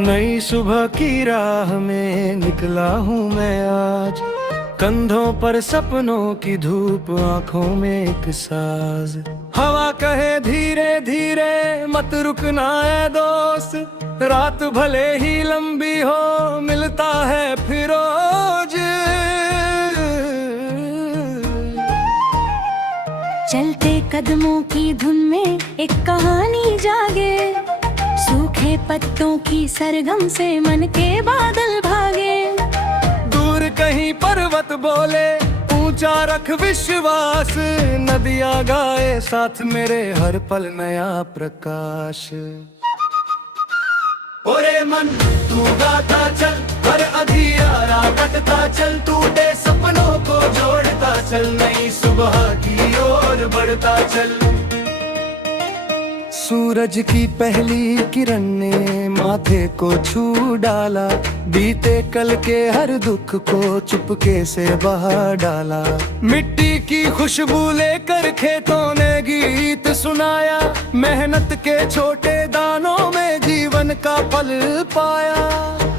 नई सुबह की राह में निकला हूँ मैं आज, कंधों पर सपनों की धूप, आंखों में एक साज। हवा कहे धीरे धीरे मत रुकना है दोस्त, रात भले ही लंबी हो मिलता है फिर रोज। चलते कदमों की धुन में एक कहानी जागे, सूखे पत्तों की सरगम से मन के बादल भागे। दूर कहीं पर्वत बोले ऊंचा रख विश्वास, नदियां गाए साथ मेरे हर पल नया प्रकाश। ओरे मन तू गाता चल, हर अंधियारा कटता चल, टूटे सपनों को जोड़ता चल, नई सुबह की ओर बढ़ता चल। सूरज की पहली किरण ने माथे को छू डाला, बीते कल के हर दुख को चुपके से बहा डाला। मिट्टी की खुशबू लेकर खेतों ने गीत सुनाया, मेहनत के छोटे दानों में जीवन का फल पाया।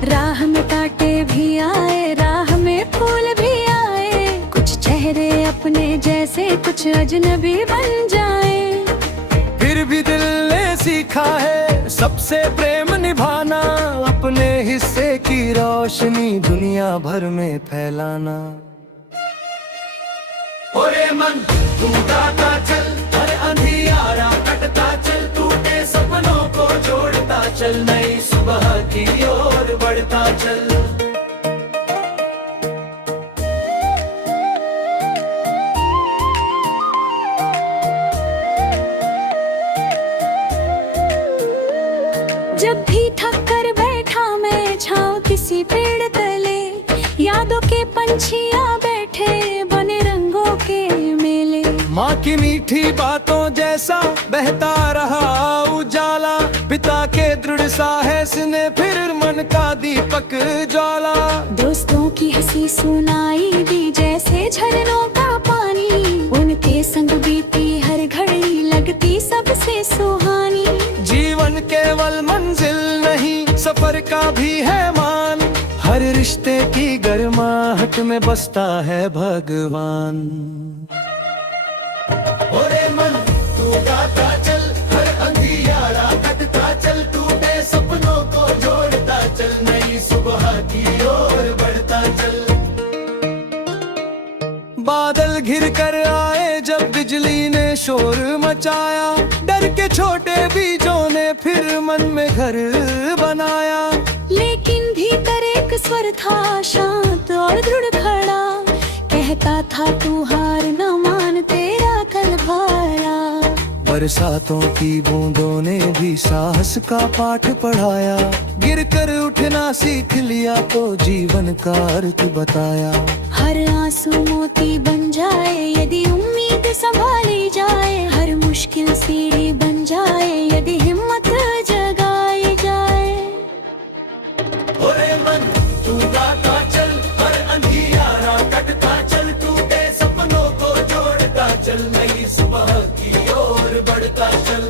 राह में कांटे भी आए, राह में फूल भी आए, कुछ चेहरे अपने जैसे कुछ अजनबी बन जाए। फिर भी दिल ने सीखा है सबसे प्रेम निभाना, अपने हिस्से की रोशनी दुनिया भर में फैलाना। ओरे मन तू गाता चल, हर अंधियारा कटता चल, टूटे सपनों को जोड़ता चल, नई सुबह की ओर बढ़ता चल। जब भी थक कर बैठा मैं छाँव किसी पेड़ तले, यादों के पंछियाँ बैठे बने रंगों के मेले। माँ की मीठी बातों जैसा बहता रहा उजाला, पिता के दृढ़ साहस ने फिर मन का दीपक ज्वाला। दोस्तों की हंसी सुनाई दी जैसे झरनों का पानी, उनके संग बीती हर घड़ी लगती सबसे सुहानी। जीवन केवल मंजिल नहीं सफर का भी है मान, हर रिश्ते की गर्माहट में बसता है भगवान। ओरे मन तू गाता चल, हर अंधियारा कटता चल, टूटे सपनों को जोड़ता चल, नई सुबह की ओर बढ़ता चल। बादल घिर कर आए जब बिजली ने शोर मचाया, डर के छोटे बीजों ने फिर मन में घर बनाया। लेकिन भीतर एक स्वर था शांत और दृढ़ खड़ा, कहता था तू हार न मान, तेरा कल भरा। बरसातों की बूंदों ने भी साहस का पाठ पढ़ाया, गिर कर उठना सीख लिया तो जीवन का अर्थ बताया। हर आंसू मोती बन जाए यदि उम्मीद संभाली जाए, हर मुश्किल सीढ़ी बन जाए यदि हिम्मत जगाई जाए। ओरे मन तू गाता चल, हर अंधियारा कटता चल, टूटे सपनों को जोड़ता चल, नई सुबह की ओर बढ़ता चल।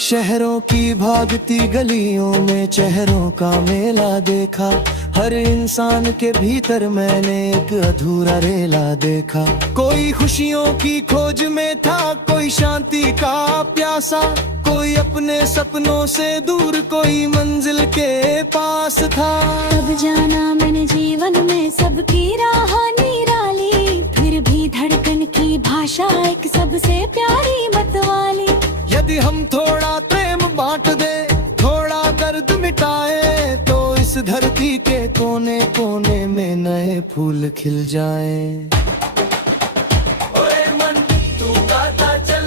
शहरों की भागती गलियों में चेहरों का मेला देखा, हर इंसान के भीतर मैंने एक अधूरा रेला देखा। कोई खुशियों की खोज में था, कोई शांति का प्यासा, कोई अपने सपनों से दूर, कोई मंजिल के पास था। तब जाना मैंने जीवन में सबकी राह निराली, फिर भी धड़कन की भाषा एक सबसे प्यारी मतवाली। यदि हम थोड़ा प्रेम बांट दे, थोड़ा दर्द मिटाए, तो इस धरती के कोने कोने में नए फूल खिल जाएं। ओए मन तू गाता चल,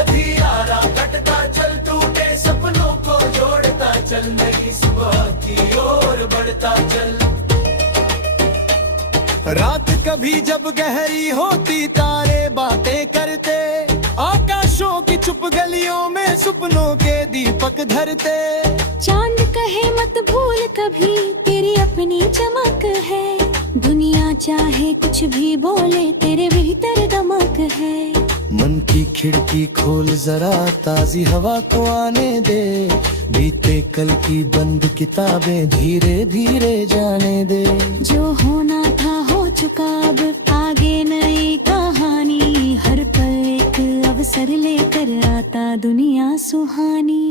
अंधियारा कटता चल, टूटे सपनों को जोड़ता चल, नई सुबह की ओर बढ़ता चल। रात कभी जब गहरी होती तारे बातें करते, आकाशों की चुप गलियों में सपनों के दीपक धरते। चांद कहे मत भूल कभी तेरी अपनी चमक है, दुनिया चाहे कुछ भी बोले तेरे भीतर दमक है। मन की खिड़की खोल जरा, ताजी हवा को आने दे। बीते कल की बंद किताबें धीरे धीरे जाने दे। जो होना था हो चुका, अब आगे नई कहानी। हर पल एक अवसर लेकर आता दुनिया सुहानी।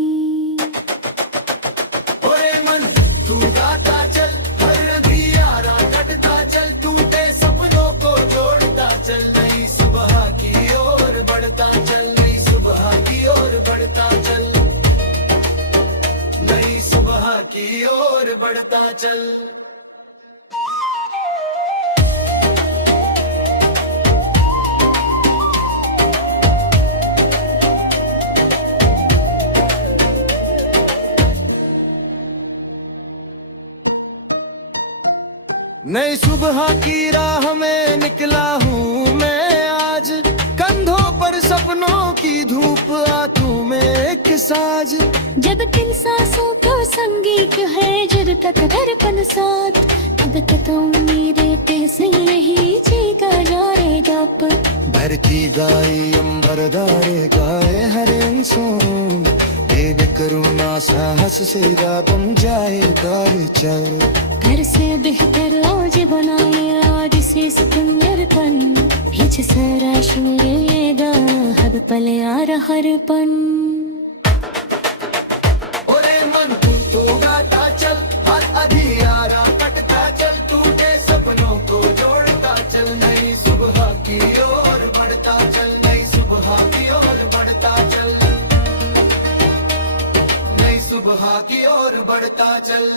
ओरे मन तू गाता चल, हर अंधियारा कटता चल, टूटे सपनों को जोड़ता चल, नई सुबह की ओर बढ़ता चल, नई सुबह की ओर बढ़ता चल, नई सुबह की ओर बढ़ता चल। नई सुबह की राह में निकला हूँ मैं आज, कंधों पर सपनों की धूप, आंखों में एक साज। जब किन सांसों को संगीत है, जब तक धड़कन साथ, अब तक उम्मीदें कैसे यही जीता जाएगा। पर भर की गाय अंबर दारे गाए हर इंसान, तेरे करुणा साहस से बन जाएगा चल। घर से बेहतर आज बनाए, आज से सुंदरपन, हिच सारा शुलेगा हर पल यार हर पन। ओरे मन तू गाता चल, हर अधियारा कटता चल, टूटे सपनों को जोड़ता चल, नई सुबह की ओर बढ़ता चल, नई सुबह की ओर बढ़ता चल, नई सुबह की ओर बढ़ता चल।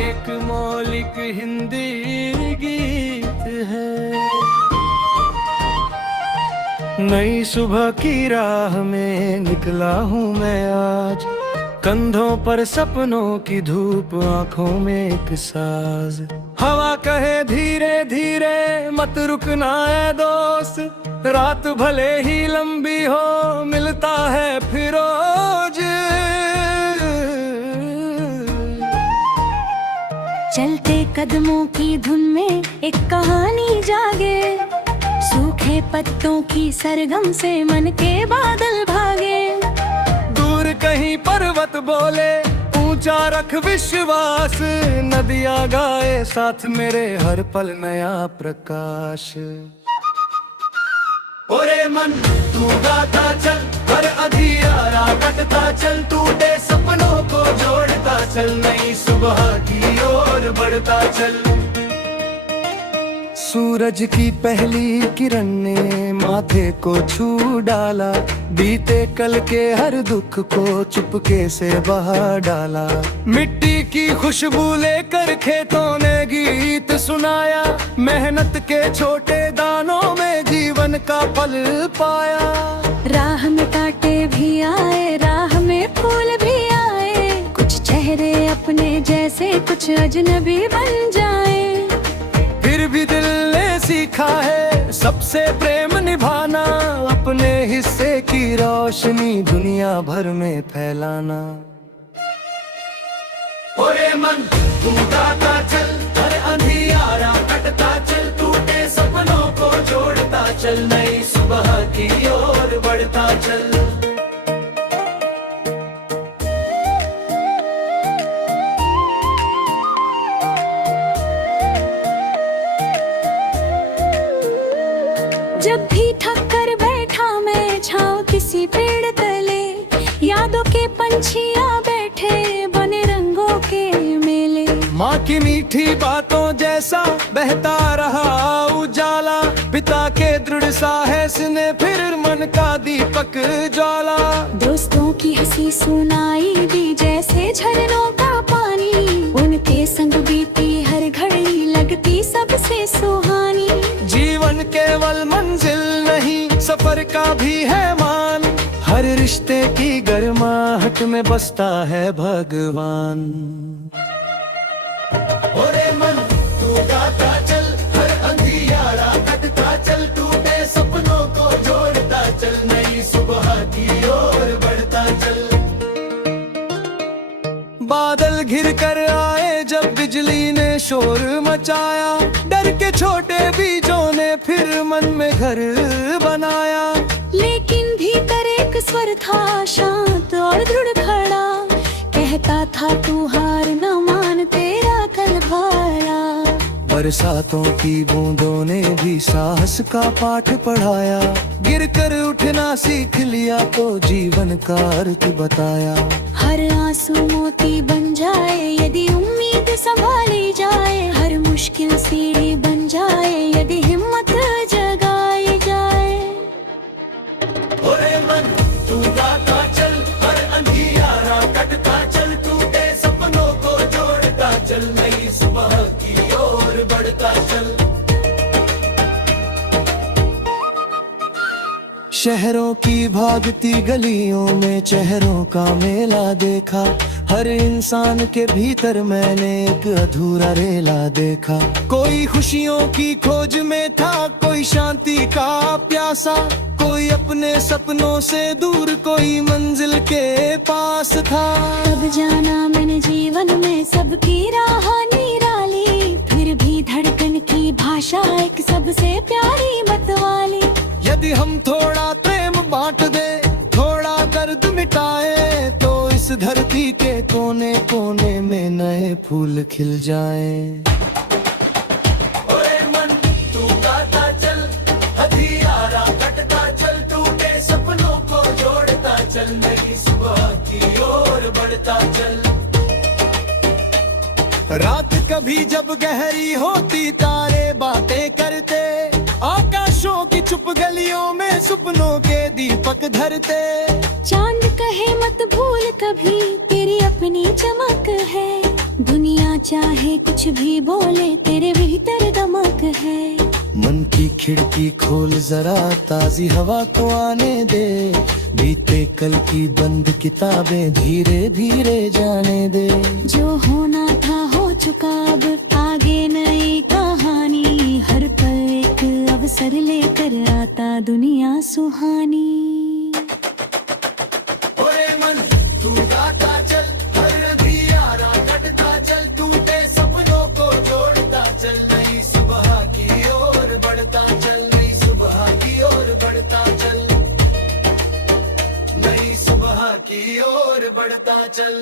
एक मौलिक हिंदी गीत है, नई सुबह की राह में निकला हूँ मैं आज, कंधों पर सपनों की धूप, आंखों में एक साज। हवा कहे धीरे धीरे मत रुकना है दोस्त, रात भले ही लंबी हो मिलता है फिर रोज। चलते कदमों की धुन में एक कहानी जागे, सूखे पत्तों की सरगम से मन के बादल भागे। दूर कहीं पर्वत बोले ऊंचा रख विश्वास, नदियां गाए साथ मेरे हर पल नया प्रकाश। ओरे मन तू गाता चल, हर अधियारा कटता चल, टूटे सपनों को जोड़ता चल, नई सुबह की ओर बढ़ता चल। सूरज की पहली किरण ने माथे को छू डाला, बीते कल के हर दुख को चुपके से बहा डाला। मिट्टी की खुशबू लेकर खेतों ने गीत सुनाया, मेहनत के छोटे दानों में जीवन का फल पाया। राह में कांटे भी आए, राह में फूल भी आए, कुछ चेहरे अपने जैसे कुछ अजनबी बन जाए। फिर भी दिल ने सीखा है सबसे प्रेम निभाना, अपने हिस्से की रोशनी दुनिया भर में फैलाना। ओरे मन तू गाता चल, हर अंधियारा कटता चल, टूटे सपनों को जोड़ता चल, नई सुबह की ओर बढ़ता चल। जब भी थक कर बैठा मैं छाँव किसी पेड़ तले, यादों के पंछियाँ बैठे बने रंगों के मेले। माँ की मीठी बातों जैसा बहता रहा उजाला, पिता के दृढ़ साहस ने फिर मन का दीपक ज्वाला। दोस्तों की हंसी सुनाई दी जैसे झरनों का पानी, उनके संग बीती हर घड़ी लगती सबसे सुहानी। जीवन केवल मंजिल नहीं, सफर का भी है मान, हर रिश्ते की गर्माहट में बसता है भगवान। ओरे मन तू गाता चल, हर अंधियारा कटता चल, टूटे सपनों को जोड़ता चल, नई सुबह की गिर कर आए जब बिजली ने शोर मचाया, डर के छोटे बीजों ने फिर मन में घर बनाया। लेकिन भीतर एक स्वर था शांत और दृढ़ खड़ा, कहता था तू हार न मान, तेरा कल भरा। बरसातों की बूंदों ने भी साहस का पाठ पढ़ाया, गिर कर उठना सीख लिया तो जीवन का अर्थ बताया। हर आंसू मोती बन जाए यदि उम्मीद संभाली जाए, हर मुश्किल सीढ़ी बन जाए यदि हिम्मत जगाई जाए। ओरे मन तू गाता चल, हर अंधियारा कटता चल, टूटे सपनों को जोड़ता चल, नई सुबह की ओर बढ़ता चल। शहरों की भागती गलियों में चेहरों का मेला देखा, हर इंसान के भीतर मैंने एक अधूरा रेला देखा। कोई खुशियों की खोज में था, कोई शांति का प्यासा, कोई अपने सपनों से दूर, कोई मंजिल के पास था। तब जाना मैंने जीवन में सबकी राह निराली, फिर भी धड़कन की भाषा एक सबसे प्यारी मतवाली। यदि हम थोड़ा प्रेम बांट दे, थोड़ा दर्द मिटाए, तो इस धरती के कोने कोने में नए फूल खिल जाएं। ओए मन तू गाता चल, हथियारा कटता चल, टूटे सपनों को जोड़ता चल, नई सुबह की ओर बढ़ता चल। रात कभी जब गहरी होती, तारे बातें करते, आकाशों की चुप गलियों में सपनों के दीपक धरते। चांद कहे मत भूल कभी, तेरी अपनी चमक है, दुनिया चाहे कुछ भी बोले, तेरे भीतर दमक है। मन की खिड़की खोल जरा, ताजी हवा को आने दे, बीते कल की बंद किताबें धीरे धीरे जाने दे। जो होना था हो चुका, अब आगे नई कहानी, हर पल एक अवसर लेकर आता दुनिया सुहानी। ओरे मन तू गाता चल, हर अंधियारा कटता चल, टूटे सपनों को जोड़ता चल, नई सुबह की ओर बढ़ता चल, नई सुबह की ओर बढ़ता चल, नई सुबह की ओर बढ़ता चल।